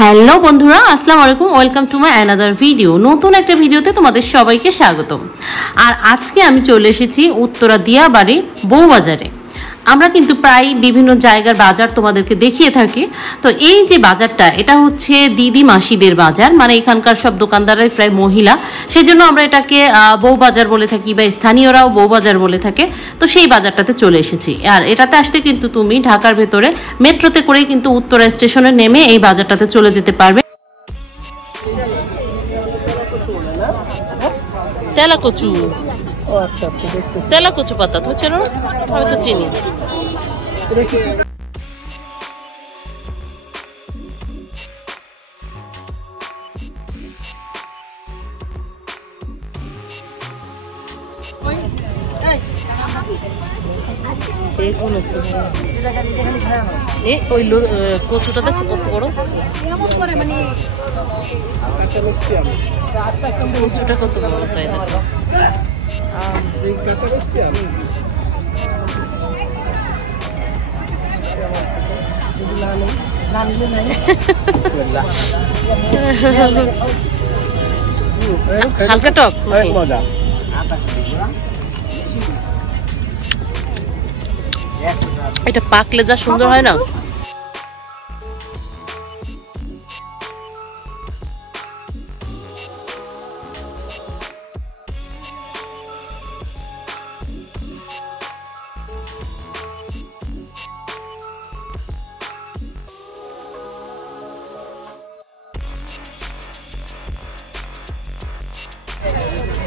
Hello বন্ধুরা, আসসালামু আলাইকুম। Welcome to my another video. নতুন একটা ভিডিওতে তোমাদের সবাইকে স্বাগতম। আর আজকে আমি চলে এসেছি উত্তরা দিয়াবাড়ির বউবাজারে। আমরা কিন্তু প্রায় বিভিন্ন জায়গার বাজার তোমাদেরকে দেখিয়ে থাকি। তো এই যে বাজারটা, এটা হচ্ছে দিদি মাসিদের বাজার, মানে এখানকার সব দোকানদাররাই প্রায় মহিলা, সেজন্য আমরা এটাকে বউবাজার বলে থাকি বা স্থানীয়রাও বউবাজার বলে থাকে। তো সেই বাজারটাতে চলে এসেছি। আর এটাতে আসতে কিন্তু তুমি ঢাকার ভেতরে মেট্রোতে করেই কিন্তু উত্তরা স্টেশনে নেমে এই বাজারটাতে চলে যেতে পারবে। তেলা কচু, তেলা কচু পাতা তো চেনো? আমি তো চিনি। কচুটা দেখো কত বড়, কচুটা কত বড়, তাই দেখো। হালকা টক, এটা পাকলে যা সুন্দর হয় না।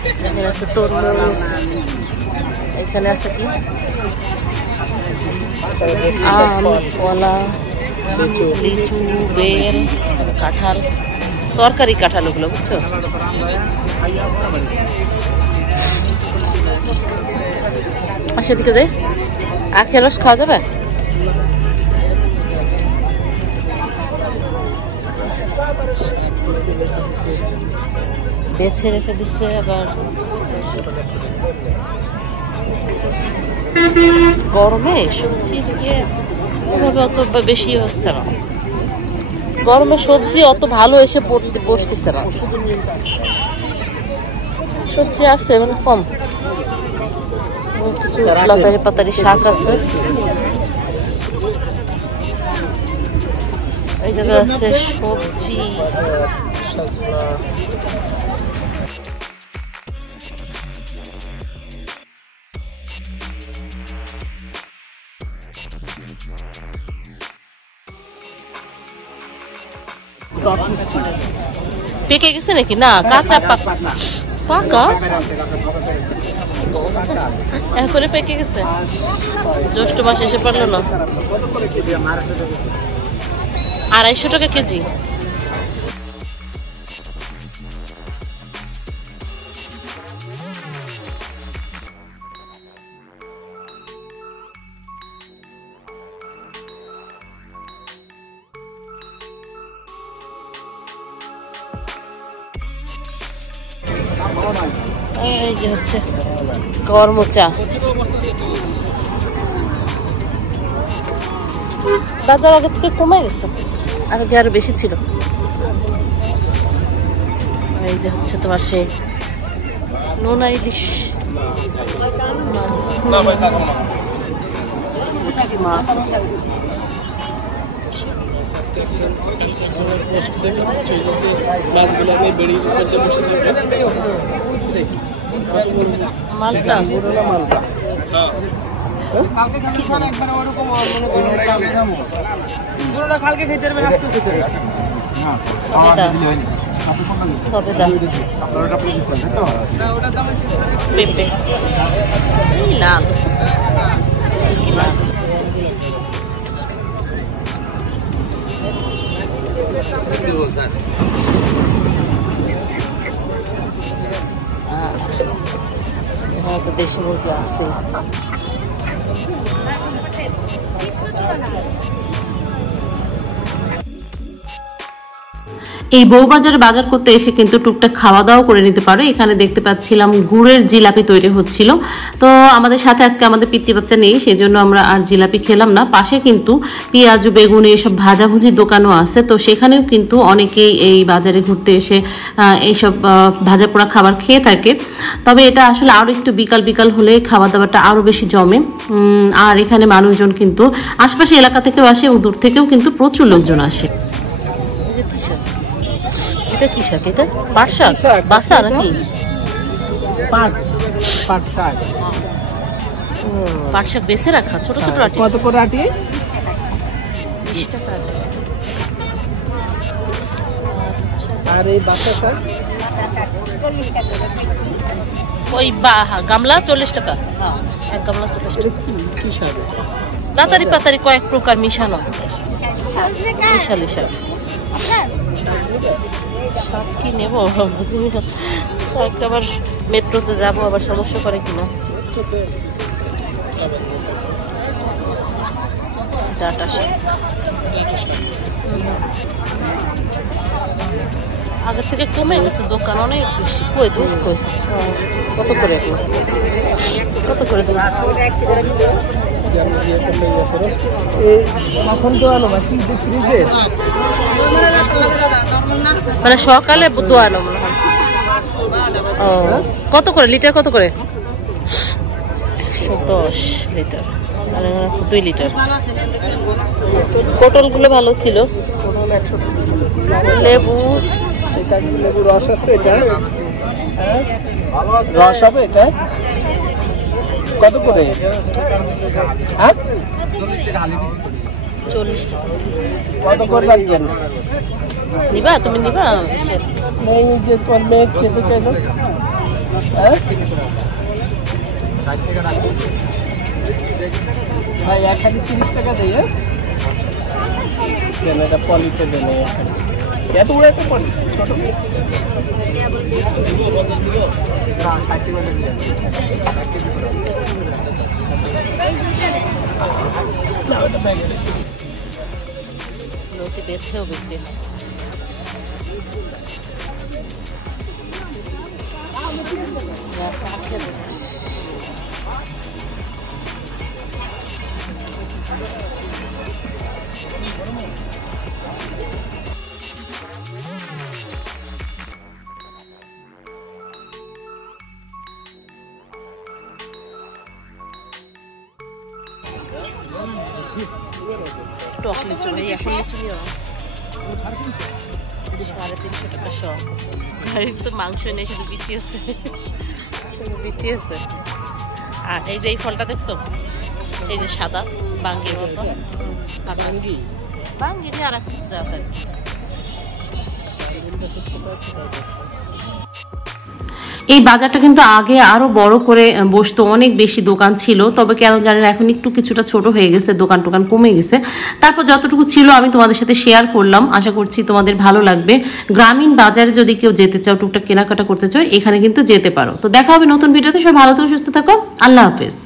এখানে আছে তরমুজ, এখানে আছে কি আম, কলা, লিচু, বেল, কাঁঠাল, তরকারি কাঁঠাল, ওগুলো বুঝছো। আর সেদিকে যাই, আখের রস খাওয়া যাবে। বেছে রেখে দিচ্ছে আবার। গরমে সবজি ওভাবে অত বেশি হচ্ছে না, গরমে সবজি অত ভালো এসে বসতেছে না। সবজি আছে মানে কম, কিছু লতারি পাতারি শাক আছে। এই জায়গায় আছে সবজি। পেকে গেছে নাকি? না, কাঁচা পাকা এখন পেকে গেছে। জ্যৈষ্ঠ মাস এসে পারলো না। 250 টাকা কেজি। এই যে হচ্ছে কর্মচা। বাজার আগে থেকে কমে গেছে, আগে আরো বেশি ছিল। এই যে হচ্ছে তোমার সেই নোনা ইলিশ মাছ, মালটা মালটা সবেদা, পেঁপে, লাল তো দেশি মুরগি আছে। এই বউবাজারে বাজার করতে এসে কিন্তু টুকটাক খাওয়া দাওয়া করে নিতে পারো। এখানে দেখতে পাচ্ছিলাম গুড়ের জিলাপি তৈরি হচ্ছিল। তো আমাদের সাথে আজকে আমাদের পিচ্চি বাচ্চা নেই, সেই জন্য আমরা আর জিলাপি খেলাম না। পাশে কিন্তু পেঁয়াজ বেগুন এসব ভাজাভুজির দোকানও আছে, তো সেখানেও কিন্তু অনেকেই এই বাজারে ঘুরতে এসে এইসব ভাজা পোড়া খাবার খেয়ে থাকে। তবে এটা আসলে আরও একটু বিকাল বিকাল হলে খাওয়া দাওয়াটা আরও বেশি জমে। আর এখানে মানুষজন কিন্তু আশপাশে এলাকা থেকেও আসে এবং দূর থেকেও কিন্তু প্রচুর লোকজন আসে। এটা কি শাক? এটা পাট শাক, বাসা নাকি? পাট শাক বেছে রাখা ছোট ছোট আটি। কত করে আটি? 20 টাকা। আর এই বাসা শাক ওই গামলা 40 টাকা। এক গামলা 40 টাকা। কি শাক? পাতারি পাতারি কয়েক প্রকার মিশানো মিশালি শাক। শাক কি নেব বুঝিনি, একটা আবার মেট্রোতে যাবো, আবার সমস্যা করে কিনা। ডাটা শাক আগের থেকে কমে গেছে, দোকান অনেক বেশি। কই দুধ কই? কত করে? কত করে দুধ? মানে সকালে দোয়ানো মনে হয়। ও কত করে লিটার? কত করে? 110 লিটার। আর এখানে আছে 2 লিটার। পটল গুলো ভালো ছিল। লেবু, লেবু রস আছে। এটা রস হবে। এটা কত করে? 40 টাকা। কত করে লাগবেন? নিবা তুমি? নিবা? যে তোমার মেয়ে খেতে চাইলো। ভাই এক হাতে 30 টাকা দেয়। কেন এটা পলিতে দেন? এত বড় একটা পলি ছোট লোকে বেছেও বিক্রি হয়। টক লিচু নেই এখন, লিচু নিও 350 টাকা শ। গাড়ির তো মাংস নেই, শুধু বিচি আছে, বিচি আছে। আর এই যে এই ফলটা দেখছো, এই যে সাদা বাঙ্গির মতো, বাঙ্গি নিয়ে আর এক জাতের। এই বাজারটা কিন্তু আগে আরো বড় করে বসতো, অনেক বেশি দোকান ছিল। তবে কেন জানি না এখন একটু কিছুটা ছোট হয়ে গেছে, দোকান টোকান কমে গেছে। তারপর যতটুকু ছিল আমি তোমাদের সাথে শেয়ার করলাম, আশা করছি তোমাদের ভালো লাগবে। গ্রামীণ বাজারে যদি কেউ যেতে চাও, টুকটাক কেনাকাটা করতে চাও, এখানে কিন্তু যেতে পারো। তো দেখা হবে নতুন ভিডিওতে। সবাই ভালো থাকো, সুস্থ থাকো, আল্লাহ হাফেজ।